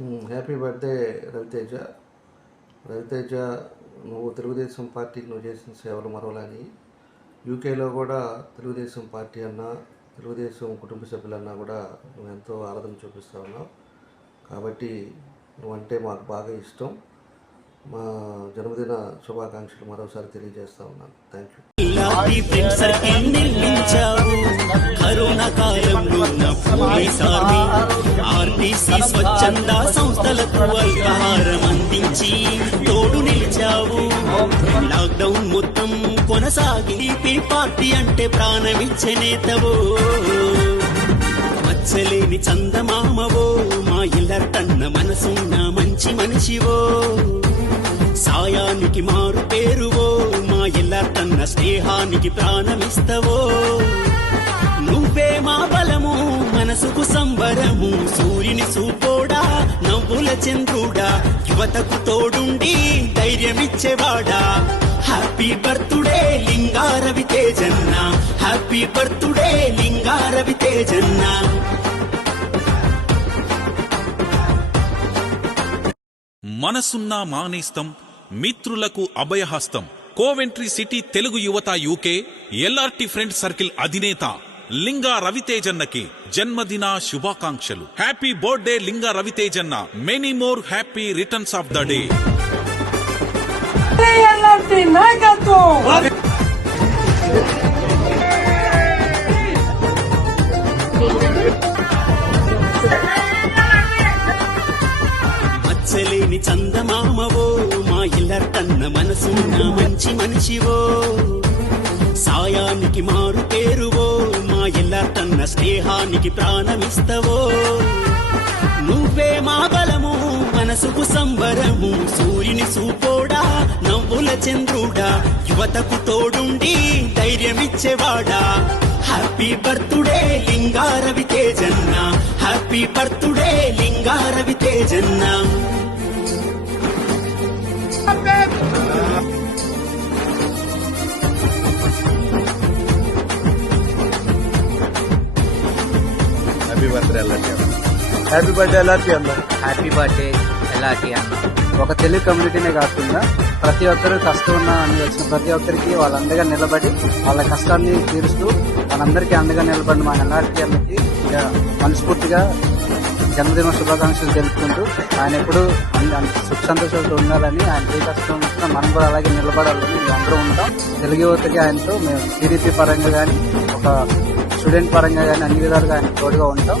Happy birthday Raviteja. Raviteja, నువ్వు తెలుగుదేశం పార్టీకి నువ్వు చేసిన సేవలు మరవలని. యూకేలో కూడా తెలుగుదేశం పార్టీ అన్నా, తెలుగుదేశం కుటుంబ సభ్యులన్నా కూడా నువ్వు ఎంతో ఆరాధన చూపిస్తూ ఉన్నావు. కాబట్టి నువ్వంటే మాకు బాగా ఇష్టం. మా జన్మదిన శుభాకాంక్షలు మరోసారి తెలియజేస్తా ఉన్నాను. Thank you. కరోనా కాలంలో ఆర్టీసీ స్వచ్ఛంద సంస్థలకు అల్పాహారం అందించి తోడు నిలిచావు. లాక్డౌన్ మొత్తం కొనసాగి పార్టీ అంటే ప్రాణమిచ్చే నేతవో, మచ్చలేని చందమామవో, మా ఇల్లర్తన్న మనసున్న మంచి మనిషివో, సాయానికి మారు పేరువో, మా ఇల్లర్తన్న స్నేహానికి ప్రాణమిస్తవో. నువ్వే మా బలము, మనసుకు సంబరము, సూర్యుని సూపోడా, నవ్వుల చంద్రుడా, యువతకు తోడుండి ధైర్యమిచ్చేవాడా. Happy birthday Linga రవితేజన్న, happy birthday Linga రవితేజన్న. మనసున్న మానేస్తం, మిత్రులకు అభయహస్తం. కోవెంట్రీ సిటీ తెలుగు యువత యూకే ఎల్ఆర్టీ ఫ్రెండ్ సర్కిల్ అధినేత లింగా రవితేజన్నకి జన్మదిన శుభాకాంక్షలు. హ్యాపీ బర్త్డే లింగా రవితేజన్న. Many more happy returns of the day. మచ్చలేని చందమామవో, మా ఇల్లర్తన్న మనసున్న మంచి మనిషివో, సాయానికి మారు పేరువో, మా ఇల్లర్తన్న స్నేహానికి ప్రాణమిస్తవో. నువ్వే మా బలము, మనసుకు సంబరము, సూర్యుని సూపోడా, నవ్వుల చంద్రుడా, యువతకు తోడుండి ధైర్యమిచ్చేవాడా. Happy birthday Linga రవితేజన్న, happy birthday Linga రవితేజన్న. Happy birthday LRT అన్న. హ్యాపీ బర్త్డే ఎల్ఆర్టీ అన్న. ఒక తెలుగు కమ్యూనిటీనే కాకుండా ప్రతి ఒక్కరు కష్టం ఉన్న అని వచ్చిన ప్రతి ఒక్కరికి వాళ్ళ అండగా నిలబడి వాళ్ళ కష్టాన్ని తీరుస్తూ మనందరికీ అండగా నిలబడిన మా ఎల్ఆర్టీ అన్నకి మనస్ఫూర్తిగా జన్మదిన శుభాకాంక్షలు తెలుపుకుంటూ ఆయన ఎప్పుడు సుఖ సంతోషాలతో ఉండాలని, ఆయన ఏ కష్టం వచ్చినా మనం కూడా అలాగే నిలబడాలని అందరూ ఉంటాం. తెలుగు యువతకి ఆయనతో మేము టీడీపీ పరంగా కానీ, ఒక స్టూడెంట్ పరంగా కానీ అన్ని విధాలుగా ఆయన తోడుగా ఉంటాం.